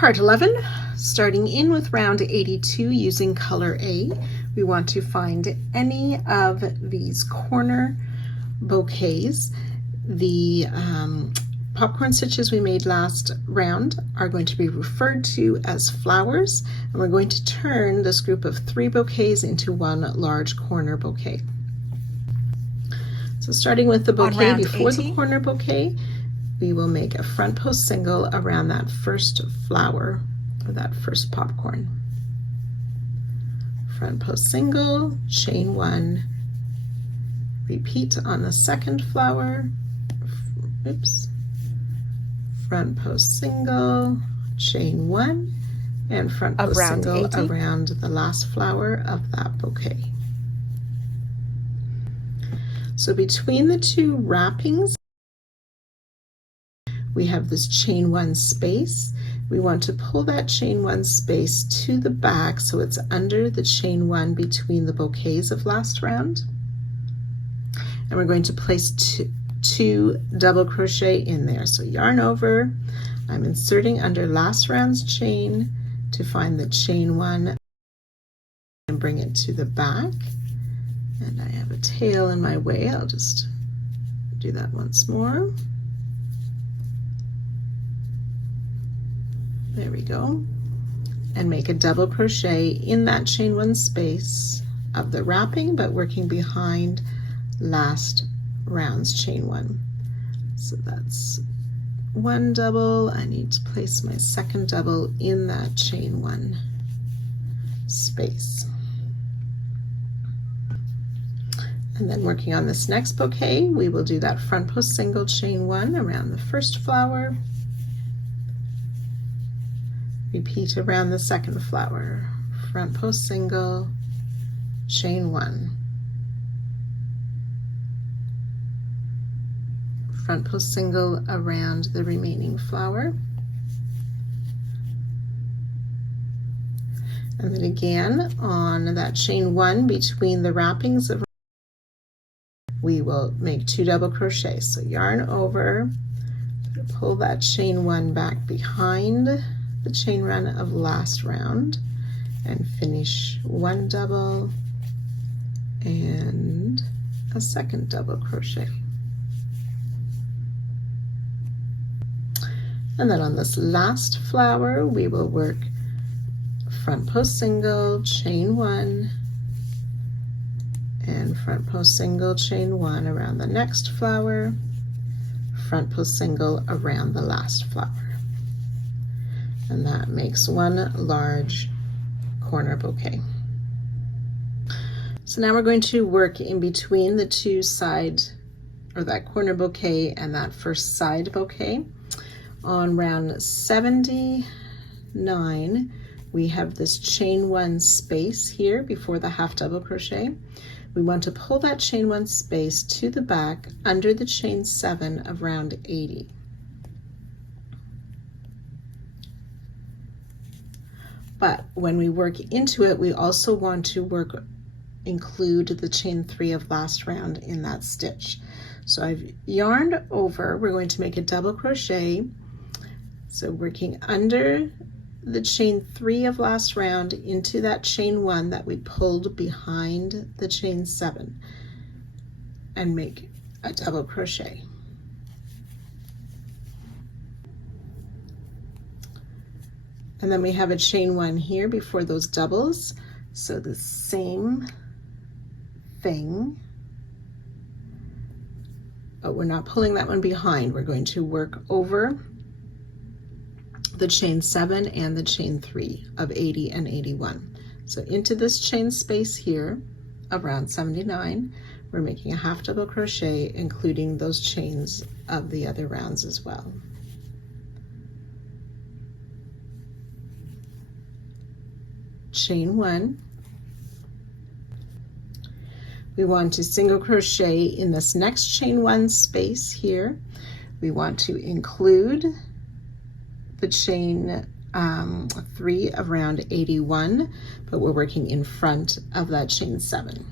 Part 11, starting in with round 82 using color A, we want to find any of these corner bouquets. The popcorn stitches we made last round are going to be referred to as flowers, and we're going to turn this group of 3 bouquets into one large corner bouquet. So starting with the bouquet before the corner bouquet, we will make a front post single around that first flower or that first popcorn. Front post single, chain 1, repeat on the second flower, front post single, chain 1, and front post single around the last flower of that bouquet. So between the 2 wrappings, we have this chain 1 space. We want to pull that chain 1 space to the back so it's under the chain 1 between the bouquets of last round. And we're going to place two double crochet in there. So yarn over, I'm inserting under last round's chain to find the chain 1 and bring it to the back. And I have a tail in my way. I'll just do that once more. There we go. And make a double crochet in that chain 1 space of the wrapping, but working behind last round's chain 1. So that's 1 double. I need to place my second double in that chain 1 space. And then working on this next bouquet, we will do that front post single, chain 1 around the first flower. Repeat around the second flower, front post single, chain 1. Front post single around the remaining flower. And then again on that chain 1 between the wrappings of, we will make 2 double crochets. So yarn over, pull that chain 1 back behind the chain run of last round and finish 1 double and a second double crochet. And then on this last flower, we will work front post single, chain 1, and front post single, chain 1 around the next flower, front post single around the last flower. And that makes 1 large corner bouquet. So now we're going to work in between the 2 side, or that corner bouquet and that first side bouquet. On round 79, we have this chain 1 space here before the half double crochet. We want to pull that chain 1 space to the back under the chain 7 of round 80. But when we work into it, we also want to include the chain 3 of last round in that stitch. So I've yarned over, we're going to make a double crochet. So working under the chain 3 of last round into that chain 1 that we pulled behind the chain 7 and make a double crochet. And then we have a chain 1 here before those doubles. So the same thing, but we're not pulling that one behind. We're going to work over the chain 7 and the chain 3 of 80 and 81. So into this chain space here around 79, we're making a half double crochet, including those chains of the other rounds as well. Chain 1. We want to single crochet in this next chain 1 space here. We want to include the chain 3 of round 81, but we're working in front of that chain 7.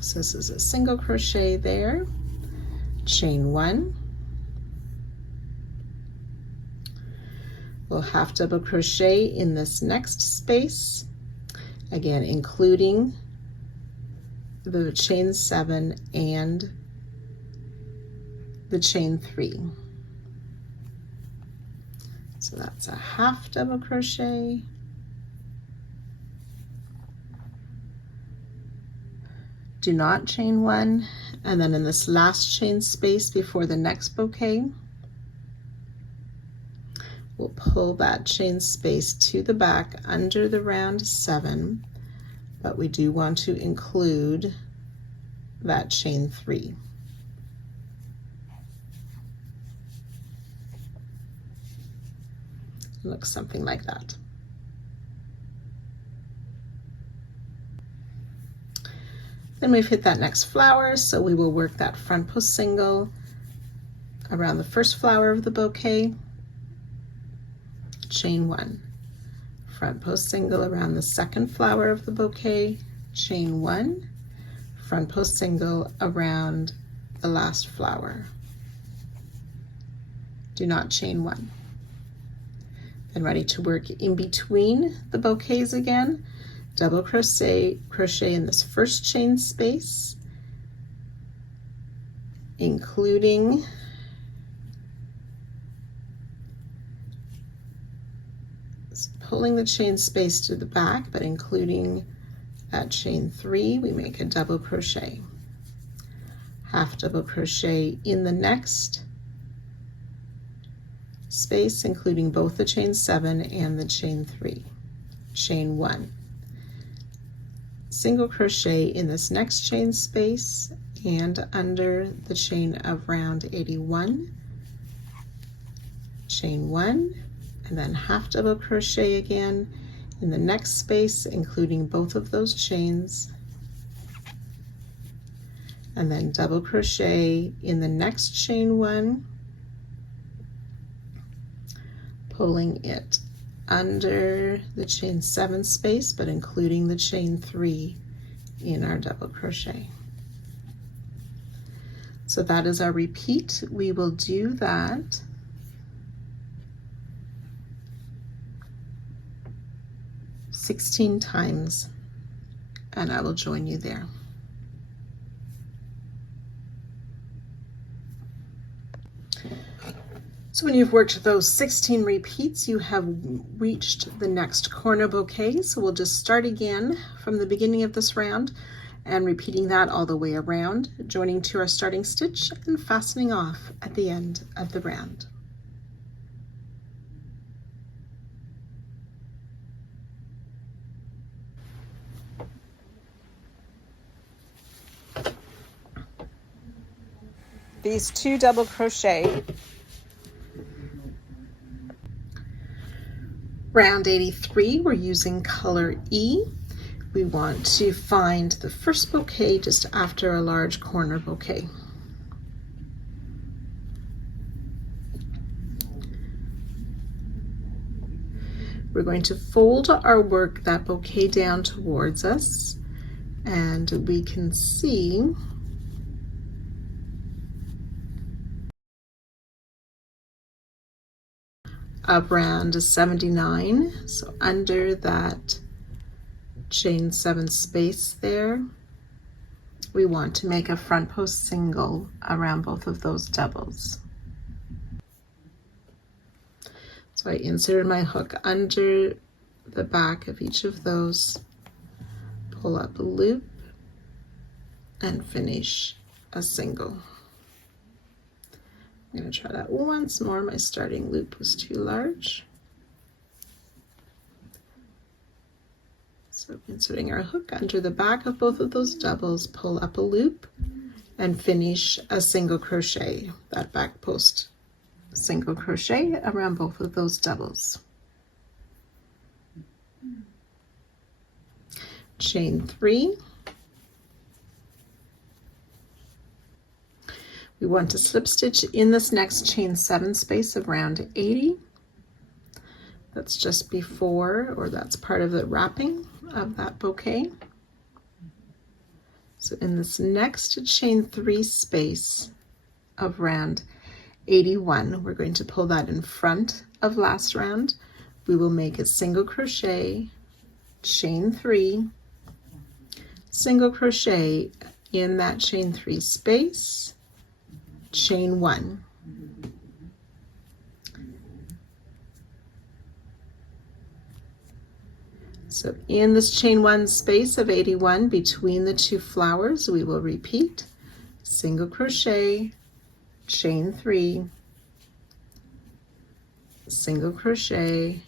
So this is a single crochet there, chain 1, We'll half double crochet in this next space, again including the chain 7 and the chain 3. So that's a half double crochet, do not chain 1, and then in this last chain space before the next bouquet, we'll pull that chain space to the back under the round 7, but we do want to include that chain 3. It looks something like that. Then we've hit that next flower, so we will work that front post single around the first flower of the bouquet, chain 1, front post single around the second flower of the bouquet, chain 1, front post single around the last flower, do not chain 1. Then ready to work in between the bouquets again, double crochet in this first chain space, including pulling the chain space to the back, but including that chain 3, we make a double crochet, half double crochet in the next space, including both the chain 7 and the chain 3, chain 1, single crochet in this next chain space and under the chain of round 81, chain 1, and then half double crochet again in the next space, including both of those chains, and then double crochet in the next chain 1, pulling it under the chain 7 space, but including the chain 3 in our double crochet. So that is our repeat. We will do that 16 times, and I will join you there. So when you've worked those 16 repeats, you have reached the next corner bouquet. So we'll just start again from the beginning of this round and repeating that all the way around, joining to our starting stitch and fastening off at the end of the round. These 2 double crochet, round 83, we're using color E. We want to find the first bouquet just after a large corner bouquet. We're going to fold our work, that bouquet, down towards us, and we can see around 79, so under that chain 7 space there, we want to make a front post single around both of those doubles. So I inserted my hook under the back of each of those, pull up a loop, and finish a single. I'm going to try that once more. My starting loop was too large. So inserting our hook under the back of both of those doubles, pull up a loop, and finish a single crochet, that back post single crochet around both of those doubles. Chain 3. We want to slip stitch in this next chain 7 space of round 80. That's just before, or that's part of the wrapping of that bouquet. So in this next chain 3 space of round 81, we're going to pull that in front of last round. We will make a single crochet, chain 3, single crochet in that chain 3 space, chain 1. So in this chain 1 space of 81 between the 2 flowers, we will repeat single crochet, chain 3, single crochet,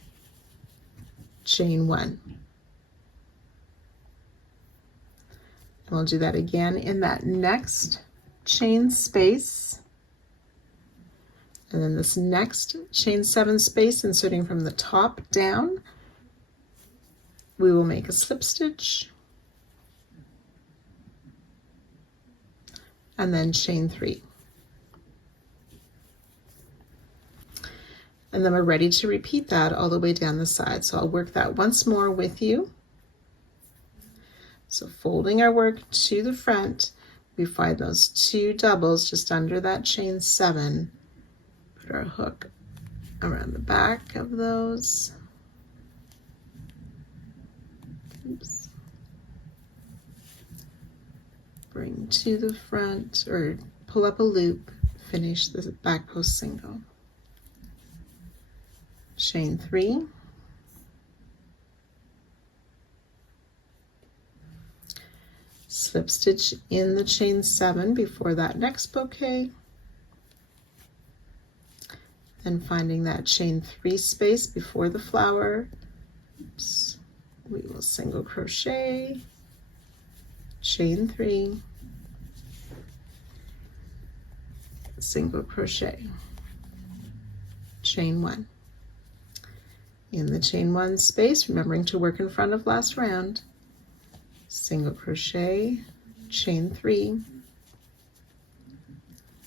chain 1. And we'll do that again in that next chain space. And then this next chain 7 space, inserting from the top down, we will make a slip stitch and then chain 3. And then we're ready to repeat that all the way down the side. So I'll work that once more with you. So folding our work to the front, we find those 2 doubles just under that chain 7. Put our hook around the back of those. Oops. Bring to the front, or pull up a loop, finish the back post single. Chain 3, slip stitch in the chain 7 before that next bouquet, then finding that chain 3 space before the flower. Oops. We will single crochet, chain 3, single crochet, chain 1. In the chain 1 space, remembering to work in front of last round, single crochet, chain 3,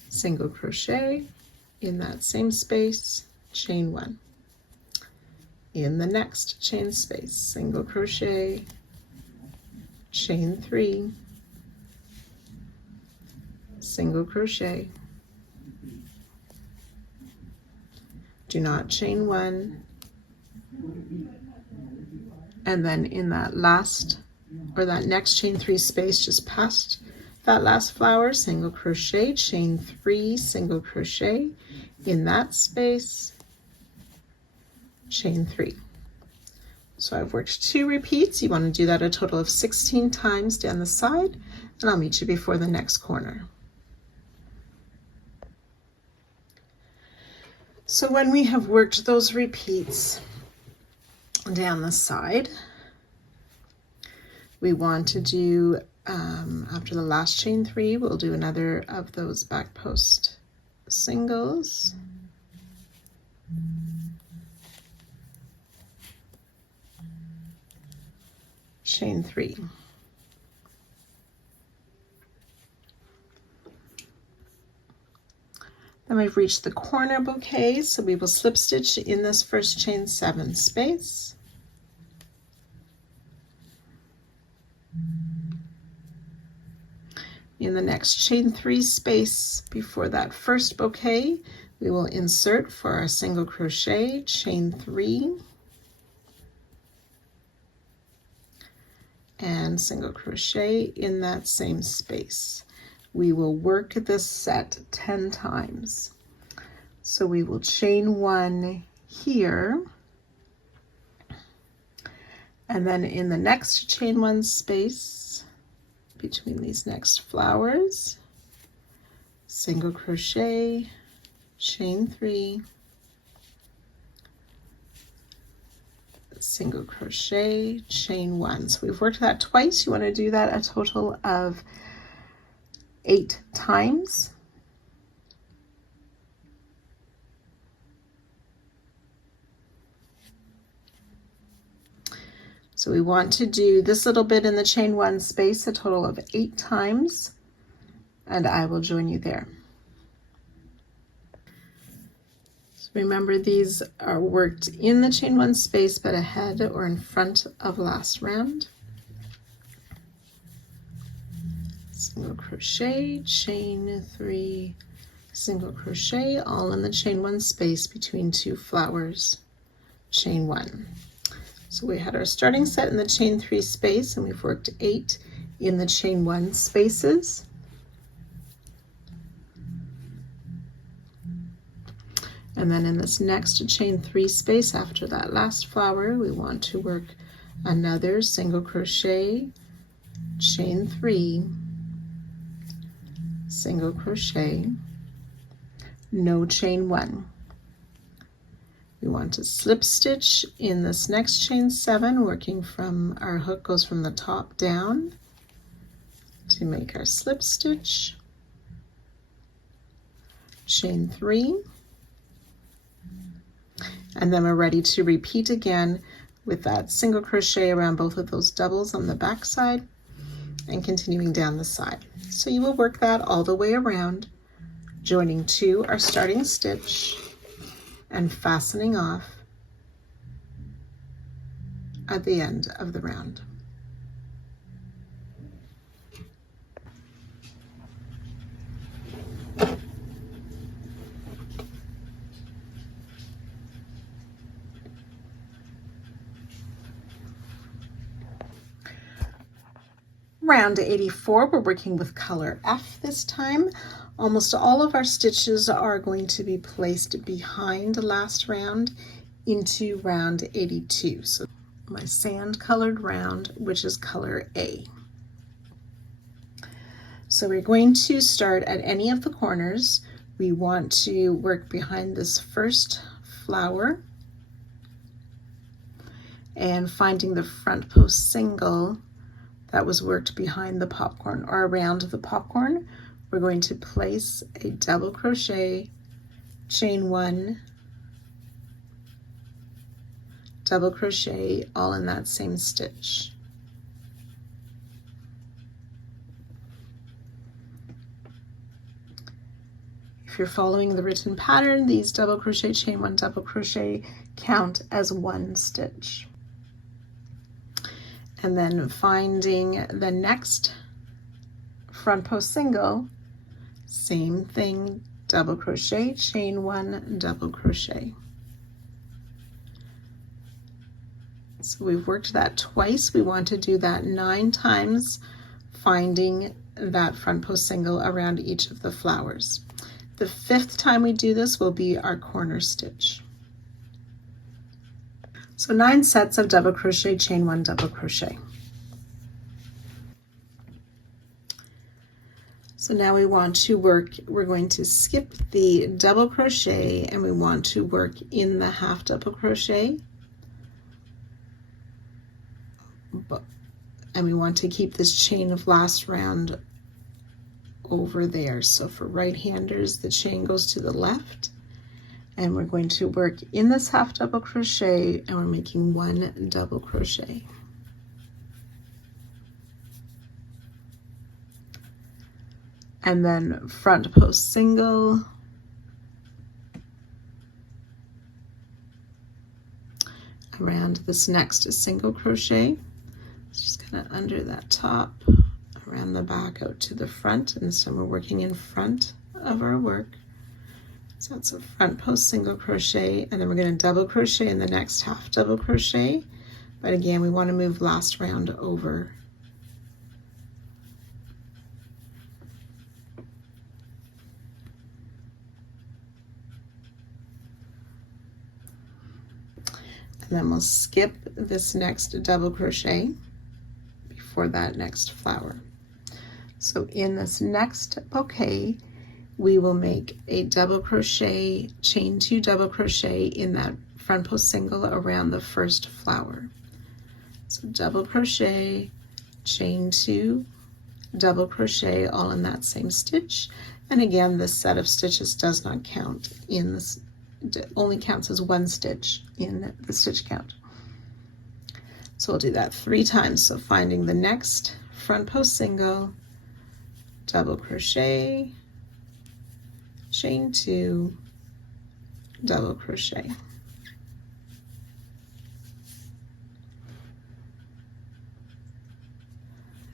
single crochet in that same space, chain 1. In the next chain space, single crochet, chain 3, single crochet, do not chain 1, and then in that last, or that next chain 3 space just past that last flower, single crochet, chain 3, single crochet in that space, chain 3. So I've worked 2 repeats. You want to do that a total of 16 times down the side, and I'll meet you before the next corner. So when we have worked those repeats down the side, we want to do, after the last chain 3, we'll do another of those back post singles. Chain 3. Then we've reached the corner bouquet, so we will slip stitch in this first chain 7 space. In the next chain 3 space before that first bouquet, we will insert for our single crochet, chain 3, and single crochet in that same space. We will work this set 10 times. So we will chain 1 here, and then in the next chain 1 space between these next flowers, single crochet, chain 3, single crochet, chain 1. So we've worked that twice. You want to do that a total of 8 times. So we want to do this little bit in the chain 1 space a total of 8 times, and I will join you there. So remember, these are worked in the chain 1 space but ahead or in front of last round. Single crochet, chain 3, single crochet, all in the chain one space between two flowers, chain one. So we had our starting set in the chain three space, and we've worked 8 in the chain one spaces. And then in this next chain three space after that last flower, we want to work another single crochet, chain three, single crochet, no chain one. We want to slip stitch in this next chain 7, working from our hook goes from the top down to make our slip stitch, chain 3, and then we're ready to repeat again with that single crochet around both of those doubles on the back side and continuing down the side. So you will work that all the way around, joining to our starting stitch and fastening off at the end of the round. Round 84, we're working with color F this time. Almost all of our stitches are going to be placed behind last round into round 82. So my sand colored round, which is color A. So we're going to start at any of the corners. We want to work behind this first flower and finding the front post single that was worked behind the popcorn or around the popcorn. We're going to place a double crochet, chain 1, double crochet, all in that same stitch. If you're following the written pattern, these double crochet, chain 1, double crochet count as 1 stitch. And then finding the next front post single, same thing, double crochet, chain 1, double crochet. So we've worked that twice. We want to do that 9 times, finding that front post single around each of the flowers. The 5th time we do this will be our corner stitch. So 9 sets of double crochet, chain 1, double crochet. So now we want to work, we're going to skip the double crochet and we want to work in the half double crochet. And we want to keep this chain of last round over there. So for right-handers, the chain goes to the left. And we're going to work in this half double crochet and we're making 1 double crochet. And then front post single, around this next single crochet, just kind of under that top, around the back out to the front, and this time we're working in front of our work. So it's a front post single crochet, and then we're going to double crochet in the next half double crochet, but again we want to move last round over. And then we'll skip this next double crochet before that next flower. So in this next bouquet, we will make a double crochet, chain 2 double crochet in that front post single around the first flower. So double crochet, chain 2, double crochet, all in that same stitch. And again, this set of stitches does not count in this, only counts as 1 stitch in the stitch count. So we'll do that 3 times. So finding the next front post single, double crochet, chain 2, double crochet.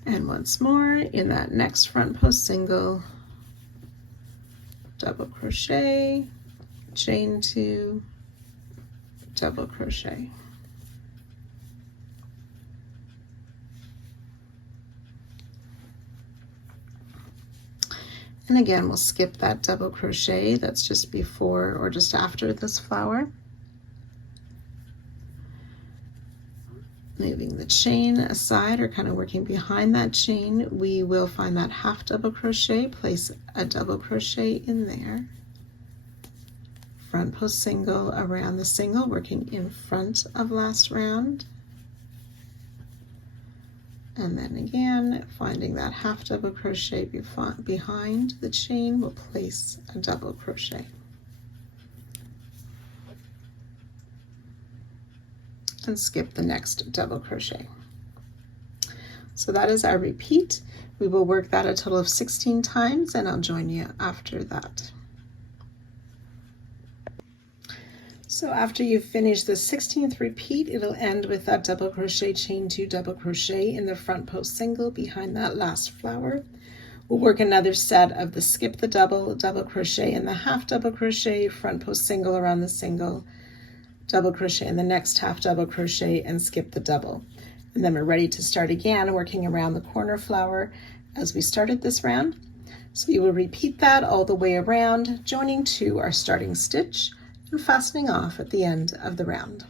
And once more in that next front post single, double crochet, chain 2, double crochet. And again, we'll skip that double crochet that's just before or just after this flower. Moving the chain aside, or kind of working behind that chain, we will find that half double crochet, place a double crochet in there, front post single around the single, working in front of last round. And then again, finding that half double crochet behind the chain, we'll place a double crochet. And skip the next double crochet. So that is our repeat. We will work that a total of 16 times, and I'll join you after that. So after you finish the 16th repeat, it'll end with that double crochet, chain 2, double crochet in the front post single behind that last flower. We'll work another set of the skip the double, double crochet in the half double crochet, front post single around the single, double crochet in the next half double crochet, and skip the double. And then we're ready to start again, working around the corner flower as we started this round. So you will repeat that all the way around, joining to our starting stitch and fastening off at the end of the round.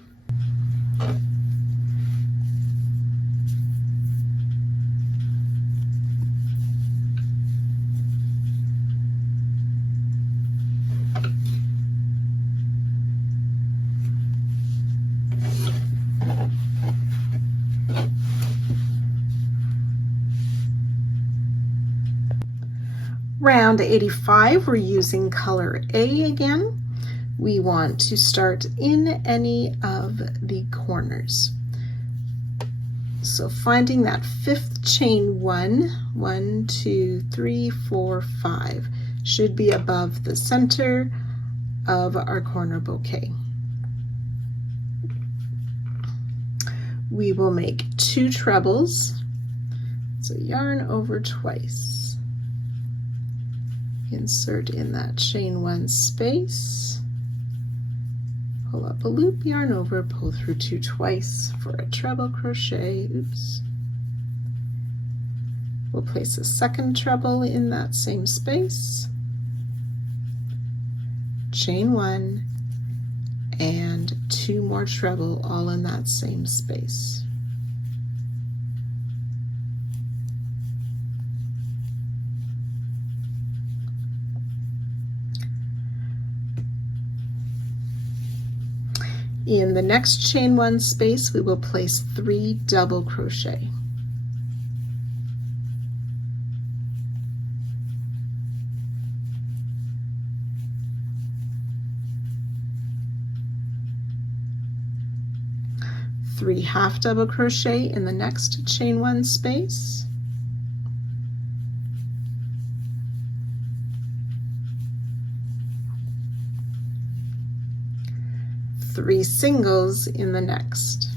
Round 85, we're using color A again. We want to start in any of the corners. So finding that 5th chain 1, 2, 3, 4, 5 should be above the center of our corner bouquet. We will make 2 trebles, so yarn over twice. Insert in that chain 1 space, pull up a loop, yarn over, pull through 2 twice for a treble crochet. Oops. We'll place a second treble in that same space, chain 1, and 2 more treble all in that same space. In the next chain 1 space, we will place 3 double crochet. Three half double crochet in the next chain 1 space. Three singles in the next.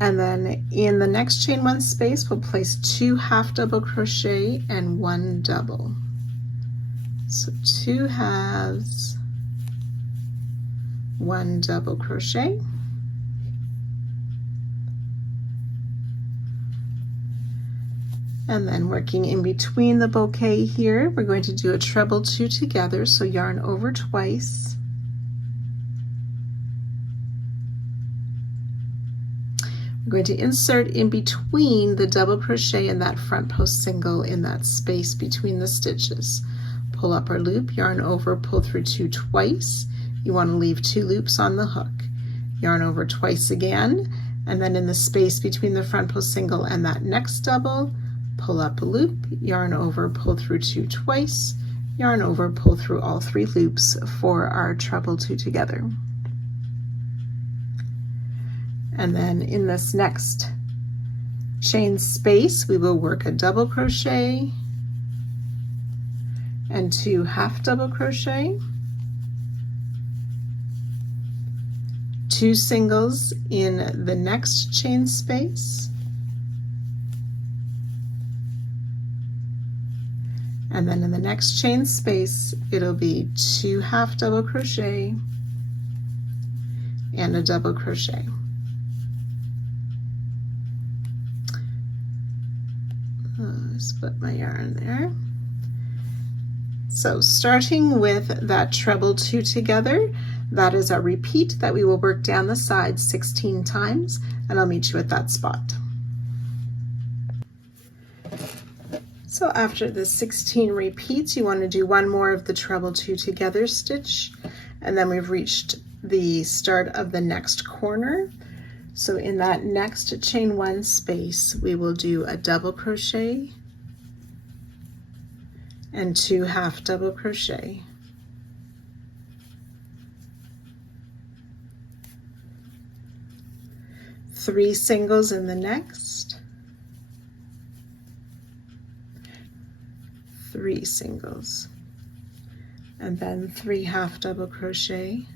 And then in the next chain 1 space, we'll place 2 half double crochet and 1 double. So 2 halves, 1 double crochet. And then working in between the bouquet here, we're going to do a treble 2 together, so yarn over twice. We're going to insert in between the double crochet and that front post single in that space between the stitches. Pull up our loop, yarn over, pull through 2 twice. You want to leave 2 loops on the hook. Yarn over twice again, and then in the space between the front post single and that next double, pull up a loop, yarn over, pull through 2 twice, yarn over, pull through all 3 loops for our treble 2 together. And then in this next chain space, we will work a double crochet and 2 half double crochet. 2 singles in the next chain space, and then in the next chain space it'll be 2 half double crochet and a double crochet. Split my yarn there. So starting with that treble 2 together, that is our repeat that we will work down the sides 16 times, and I'll meet you at that spot. So after the 16 repeats, you want to do 1 more of the treble 2 together stitch, and then we've reached the start of the next corner. So in that next chain 1 space, we will do a double crochet and 2 half double crochet. Three singles in the next, 3 singles, and then 3 half double crochet,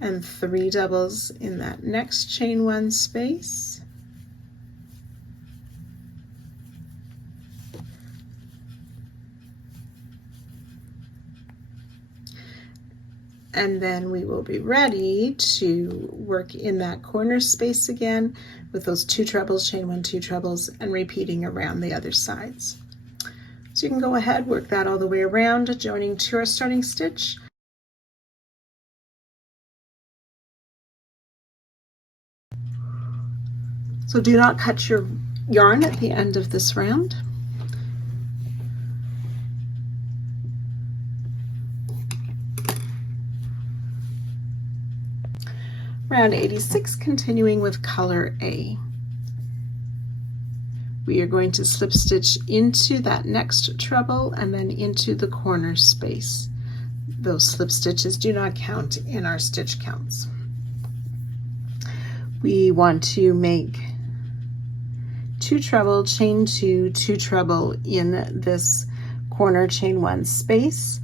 and 3 doubles in that next chain 1 space, and then we will be ready to work in that corner space again with those 2 trebles, chain 1, 2 trebles, and repeating around the other sides. So you can go ahead, work that all the way around, joining to our starting stitch. So do not cut your yarn at the end of this round. Round 86, continuing with color A. We are going to slip stitch into that next treble and then into the corner space. Those slip stitches do not count in our stitch counts. We want to make 2 treble, chain 2, 2 treble in this corner chain 1 space.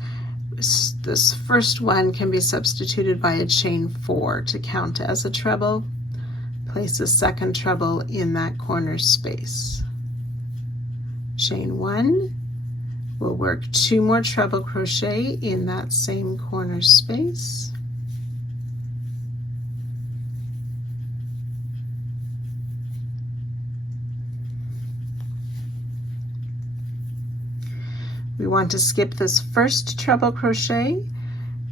This first one can be substituted by a chain 4 to count as a treble. Place a second treble in that corner space. Chain 1, we'll work 2 more treble crochet in that same corner space. We want to skip this first treble crochet,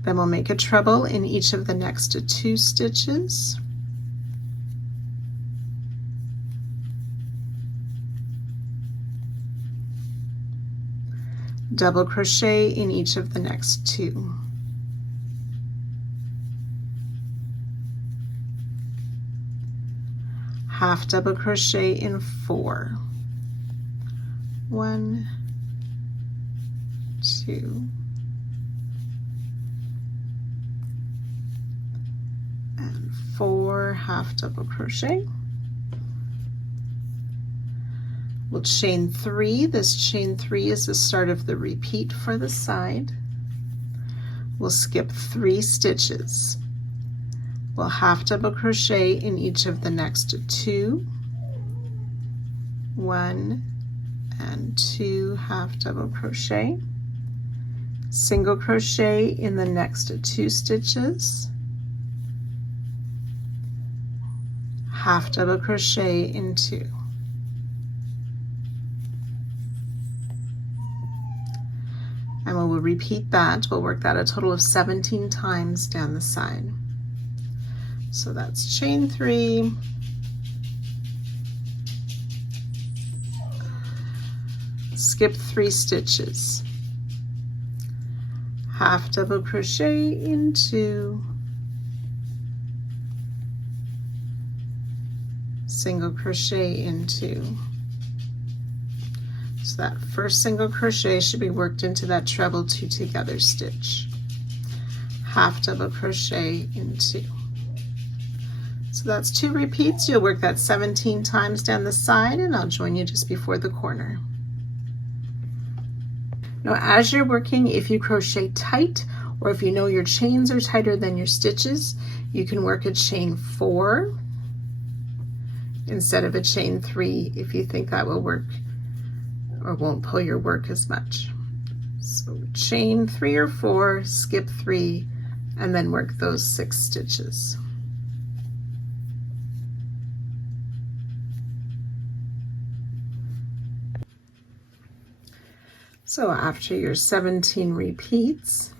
then we'll make a treble in each of the next 2 stitches. Double crochet in each of the next 2. Half double crochet in 4. 1, 2, and 4 half double crochet. We'll chain 3. This chain 3 is the start of the repeat for the side. We'll skip 3 stitches. We'll half double crochet in each of the next 2, 1 and 2 half double crochet. Single crochet in the next 2 stitches, half double crochet in 2. And we will repeat that. We'll work that a total of 17 times down the side. So that's chain 3, skip 3 stitches, half double crochet in 2, single crochet in 2. So that first single crochet should be worked into that treble 2 together stitch, half double crochet in 2. So that's 2 repeats. You'll work that 17 times down the side, and I'll join you just before the corner. Now as you're working, if you crochet tight, or if you know your chains are tighter than your stitches, you can work a chain 4 instead of a chain 3 if you think that will work or won't pull your work as much. So chain 3 or 4, skip 3, and then work those 6 stitches. So after your 17 repeats,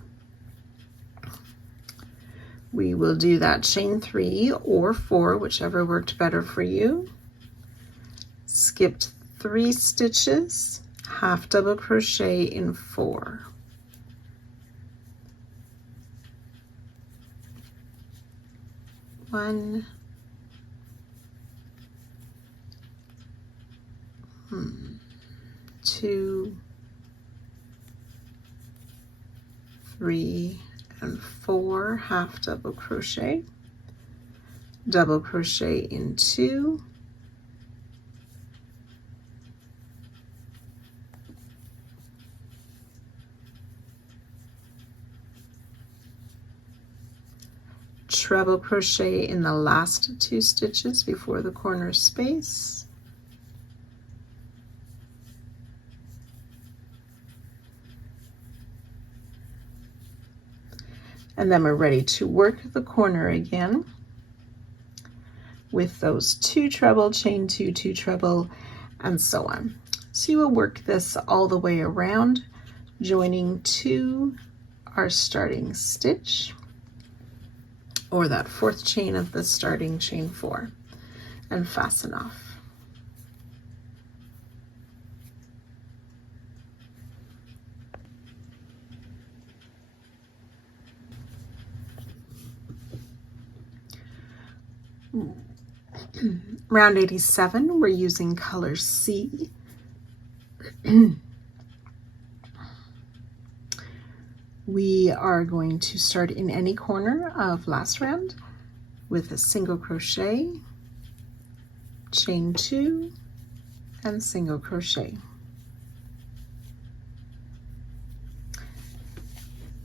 we will do that chain 3 or 4, whichever worked better for you. Skipped 3 stitches, half double crochet in 4. One, 2, 3, and 4, half double crochet in 2, treble crochet in the last 2 stitches before the corner space, and then we're ready to work the corner again with those 2 treble, chain 2, 2 treble, and so on. So you will work this all the way around, joining to our starting stitch, or that 4th chain of the starting chain 4, and fasten off. Round 87, we're using color C. We are going to start in any corner of last round with a single crochet, chain 2, and single crochet.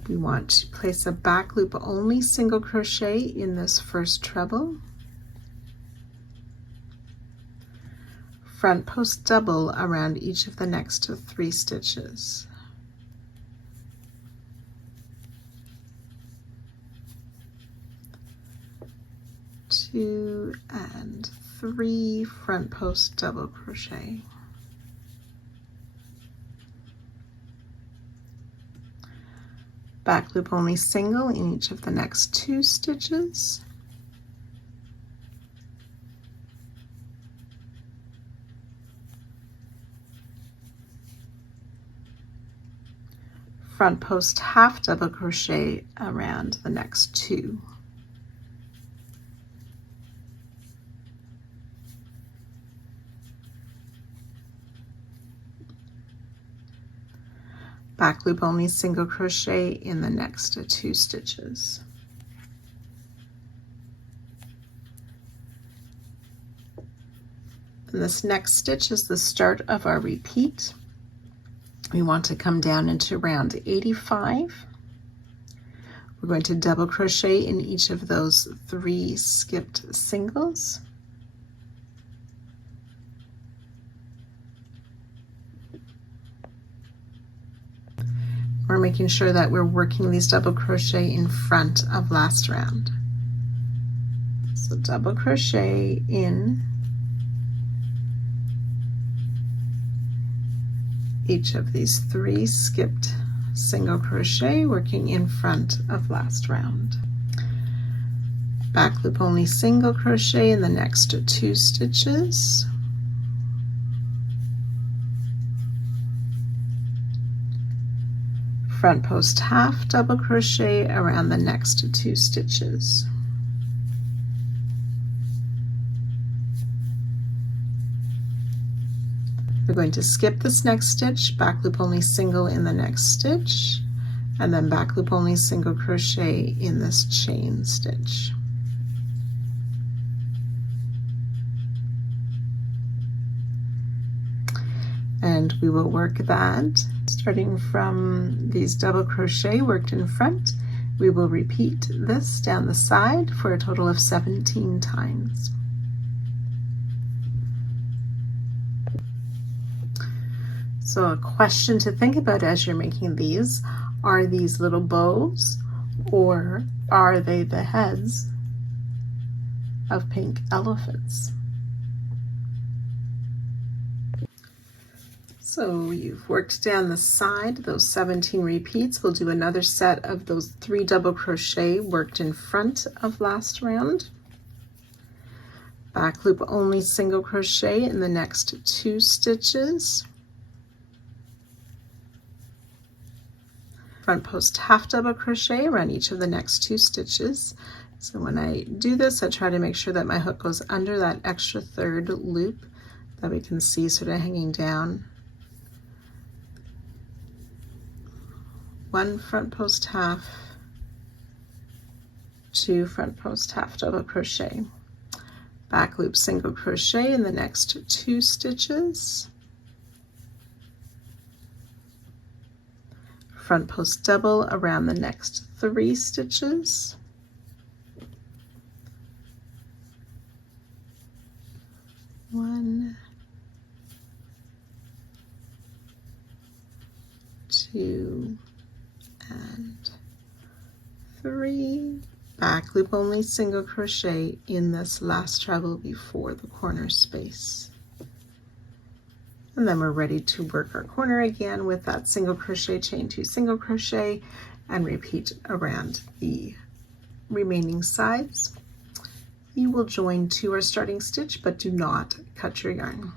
We want to place a back loop only single crochet in this first treble, front post double around each of the next 3 stitches. 2 and 3, front post double crochet. Back loop only single in each of the next 2 stitches. Front post half double crochet around the next 2. Back loop only single crochet in the next 2 stitches. And this next stitch is the start of our repeat. We want to come down into round 85. We're going to double crochet in each of those 3 skipped singles. We're making sure that we're working these double crochet in front of last round. So double crochet in each of these 3 skipped single crochet, working in front of last round. Back loop only single crochet in the next 2 stitches. Front post half double crochet around the next 2 stitches. We're going to skip this next stitch, back loop only single in the next stitch, and then back loop only single crochet in this chain stitch. And we will work that starting from these double crochet worked in front. We will repeat this down the side for a total of 17 times. So a question to think about as you're making these, are these little bows or are they the heads of pink elephants? So you've worked down the side, those 17 repeats. We'll do another set of those 3 double crochet worked in front of last round. Back loop only single crochet in the next 2 stitches. Front post half double crochet around each of the next 2 stitches. So when I do this, I try to make sure that my hook goes under that extra 3rd loop that we can see sort of hanging down. 1 front post half, 2 front post half double crochet. Back loop single crochet in the next 2 stitches. Front post double around the next 3 stitches. One, 2, and 3. Back loop only single crochet in this last treble before the corner space. And then we're ready to work our corner again with that single crochet, chain 2 single crochet, and repeat around the remaining sides. You will join to our starting stitch, but do not cut your yarn.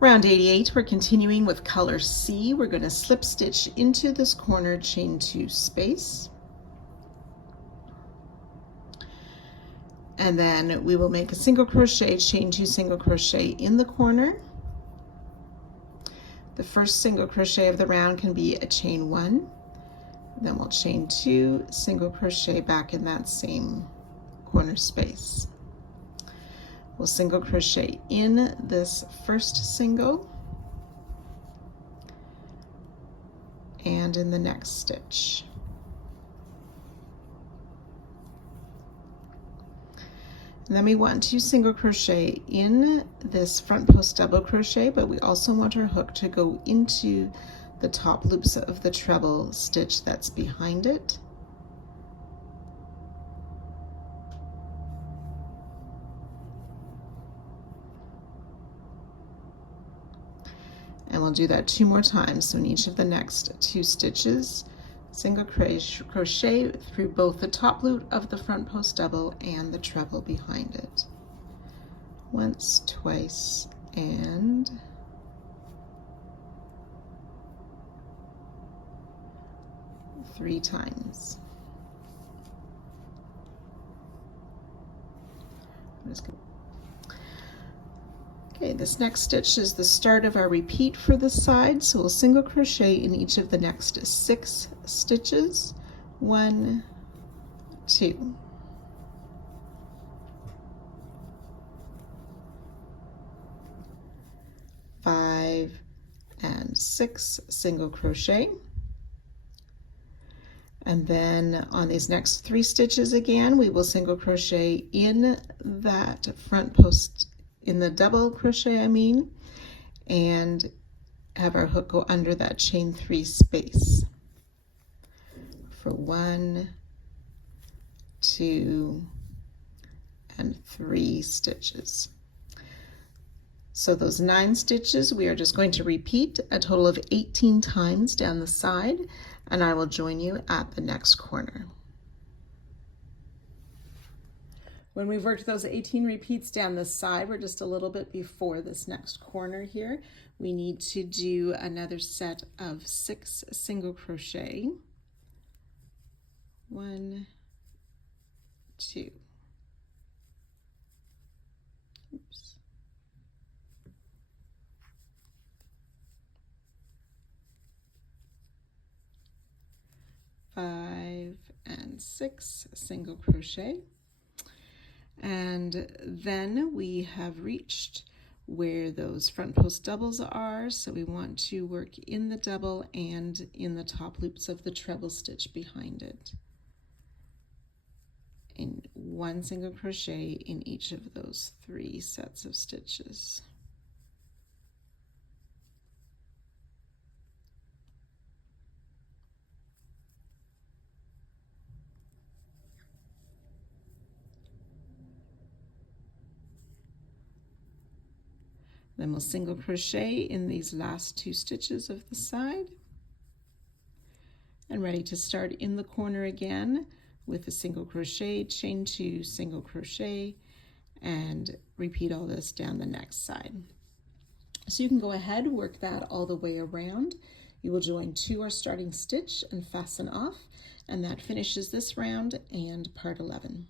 Round 88, we're continuing with color C. We're going to slip stitch into this corner, chain 2 space. And then we will make a single crochet, chain 2 single crochet in the corner. The first single crochet of the round can be a chain 1. Then we'll chain 2 single crochet back in that same corner space. We'll single crochet in this first single and in the next stitch. And then we want to single crochet in this front post double crochet, but we also want our hook to go into the top loops of the treble stitch that's behind it. And we'll do that 2 more times. So in each of the next 2 stitches, single crochet through both the top loop of the front post double and the treble behind it. Once, twice, and 3 times. Okay, this next stitch is the start of our repeat for this side, so we'll single crochet in each of the next 6 stitches. 1, 2. Five and 6 single crochet. And then on these next 3 stitches again, we will single crochet in that front post, in the double crochet and have our hook go under that chain 3 space for 1, 2, and 3 stitches. So those 9 stitches we are just going to repeat a total of 18 times down the side, and I will join you at the next corner. When we've worked those 18 repeats down the side, we're just a little bit before this next corner here. We need to do another set of 6 single crochet. 1, 2. Oops. 6, single crochet, and then we have reached where those front post doubles are, so we want to work in the double and in the top loops of the treble stitch behind it, in 1 single crochet in each of those 3 sets of stitches. Then we'll single crochet in these last 2 stitches of the side, and ready to start in the corner again with a single crochet, chain 2, single crochet, and repeat all this down the next side. So you can go ahead, work that all the way around. You will join 2 our starting stitch and fasten off, and that finishes this round and part 11.